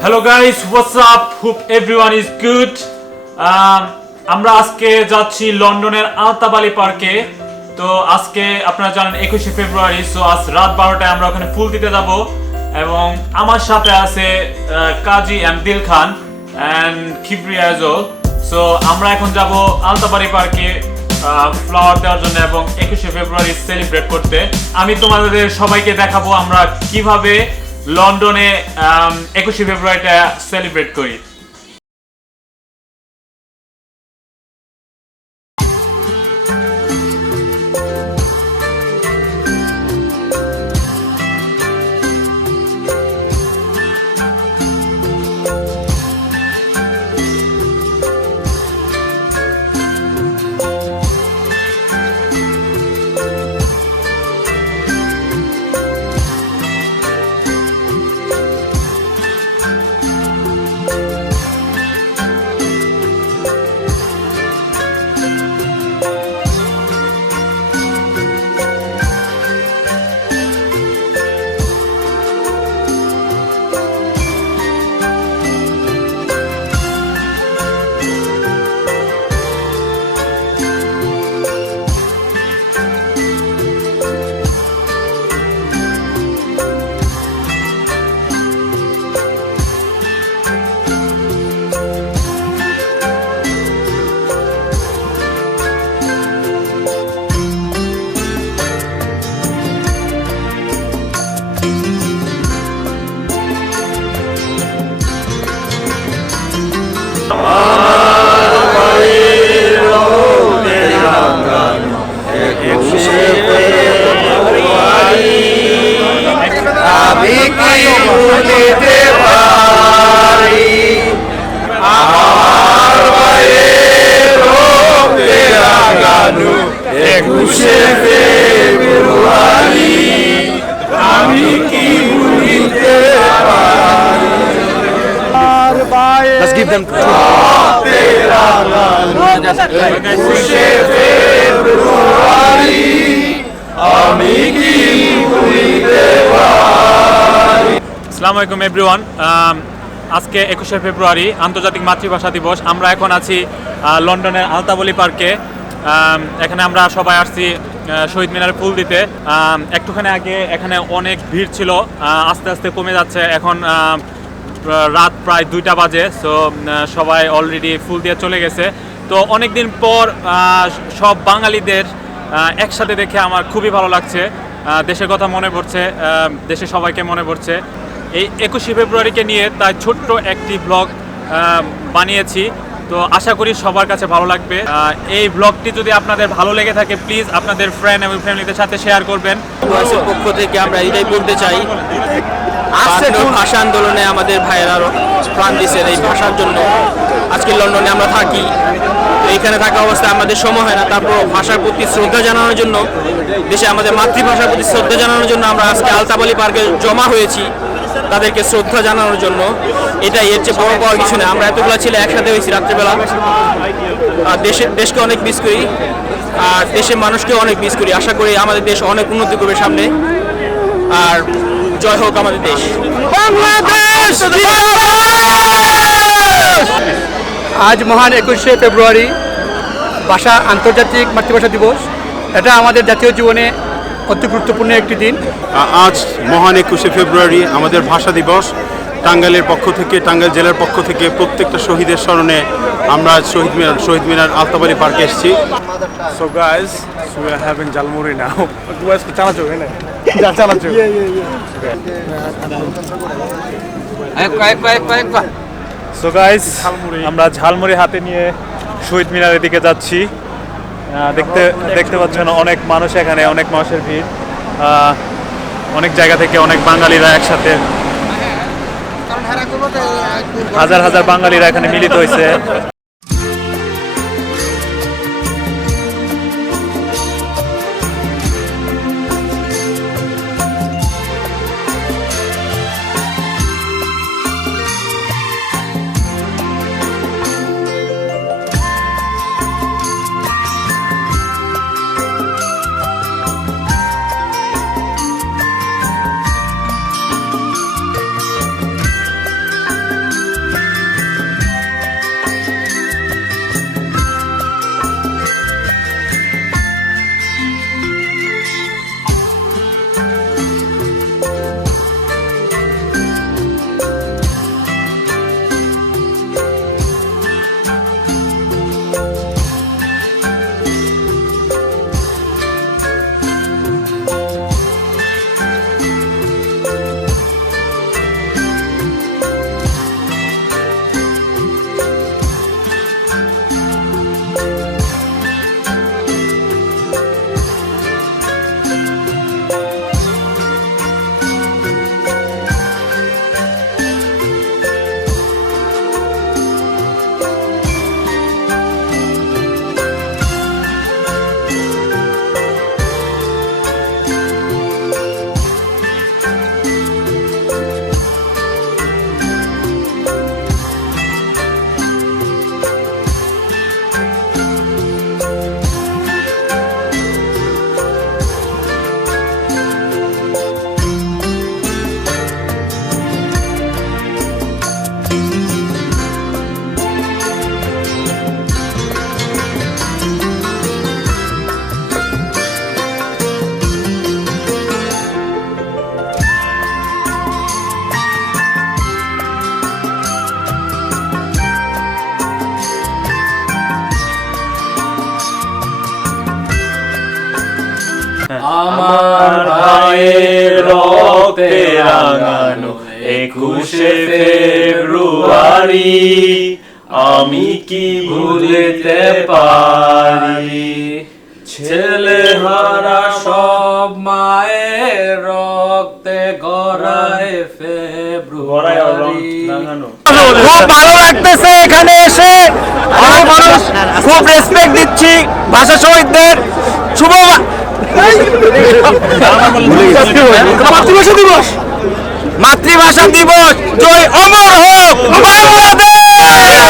Hello guys, what's up? Hope everyone is good. আমরা আজকে যাচ্ছি লন্ডনের আলতাবালি পার্কে। তো আজকে আপনারা জানেন 21শে ফেব্রুয়ারি, সো আজ রাত 12টায় আমরা ওখানে ফুল দিতে যাব এবং আমার সাথে আছে Kazi and Dil Khan and Kibria as well. So আমরা এখন যাব আলতাবালি পার্কে ফ্লাওয়ার দেওয়ার জন্য এবং 21শে ফেব্রুয়ারি সেলিব্রেট করতে। আমি তোমাদের সবাইকে দেখাবো আমরা কিভাবে লন্ডনে 21শে ফেব্রুয়ারিটা সেলিব্রেট করি। Let's give them আসসালামু আলাইকুম এভরিওয়ান। আজকে 21শে ফেব্রুয়ারি আন্তর্জাতিক মাতৃভাষা দিবস। আমরা এখন আছি লন্ডনের আলতাবালি পার্কে। এখানে আমরা সবাই আসছি শহীদ মিনারে ফুল দিতে। একটুখানি আগে এখানে অনেক ভিড় ছিল, আস্তে আস্তে কমে যাচ্ছে। এখন রাত প্রায় 2টা বাজে, সো সবাই অলরেডি ফুল দিয়ে চলে গেছে। তো অনেক দিন পর সব বাঙালিদের একসাথে দেখে আমার খুবই ভালো লাগছে। দেশের কথা মনে পড়ছে, দেশের সবাইকে মনে পড়ছে। এই 21শে ফেব্রুয়ারিকে নিয়ে তাই ছোট্ট একটি ব্লগ বানিয়েছি। তো আশা করি সবার কাছে ভালো লাগবে। এই ব্লগটি যদি আপনাদের ভালো লেগে থাকে প্লিজ আপনাদের ফ্রেন্ড এবং ফ্যামিলিদের সাথে শেয়ার করবেন। ভয়েসের পক্ষ থেকে আমরা এটাই বলতে চাই, ভাষা আন্দোলনে আমাদের ভাইয়েরা প্রাণ দিয়েছেন এই ভাষার জন্য। আজকে লন্ডনে আমরা থাকি, এইখানে থাকা অবস্থায় আমাদের সময় হয় না, তারপর ভাষার প্রতি শ্রদ্ধা জানানোর জন্য, দেশে আমাদের মাতৃভাষার প্রতি শ্রদ্ধা জানানোর জন্য আমরা আজকে আলতাবালি পার্কে জমা হয়েছি তাদেরকে শ্রদ্ধা জানানোর জন্য। এটাই এর চেয়ে বড় পাওয়ার কিছু নেই। আমরা এতগুলো ছেলে একসাথে হয়েছি রাত্রেবেলা। দেশকে অনেক মিস করি আর দেশের মানুষকে অনেক মিস করি। আশা করি আমাদের দেশ অনেক উন্নতি করবে সামনে। আর জয় হোক আমাদের দেশ বাংলাদেশ। আজ মহান 21শে ফেব্রুয়ারি ভাষা আন্তর্জাতিক মাতৃভাষা দিবস। এটা আমাদের জাতীয় জীবনে অতি গুরুত্বপূর্ণ একটি দিন। আজ মহান 21শে ফেব্রুয়ারি আমাদের ভাষা দিবস। টাঙ্গাইলের পক্ষ থেকে, টাঙ্গাইল জেলার পক্ষ থেকে প্রত্যেকটা শহীদের স্মরণে আমরা শহীদ মিনার আলতাবালি পার্কে এসেছি। So guys, we are having jalmuri now. Where's the chanacho? Chanacho. So guys, আমরা ঝালমুড়ি হাতে নিয়ে শহীদ মিনারের দিকে যাচ্ছি। দেখতে পাচ্ছেন অনেক মানুষ, এখানে অনেক মানুষের ভিড়। অনেক জায়গা থেকে অনেক বাঙালিরা একসাথে, হাজার হাজার বাঙালিরা এখানে মিলিত হয়েছে। আমার ভাইয়ের রক্তে রাঙানো 21শে ফেব্রুয়ারি আমি কি ভুলিতে পারি ছেলে হারা সব মায়ের রক্তে গড়ায় ফেব্রুয়ারি। খুব ভালো লাগতেছে এখানে এসে, অনেক মানুষ খুব রেসপেক্ট দিচ্ছি ভাষা শহীদদের। শুভ মাতৃভাষা দিবস, মাতৃভাষা দিবস জয় অমর হোক বাংলাদেশ।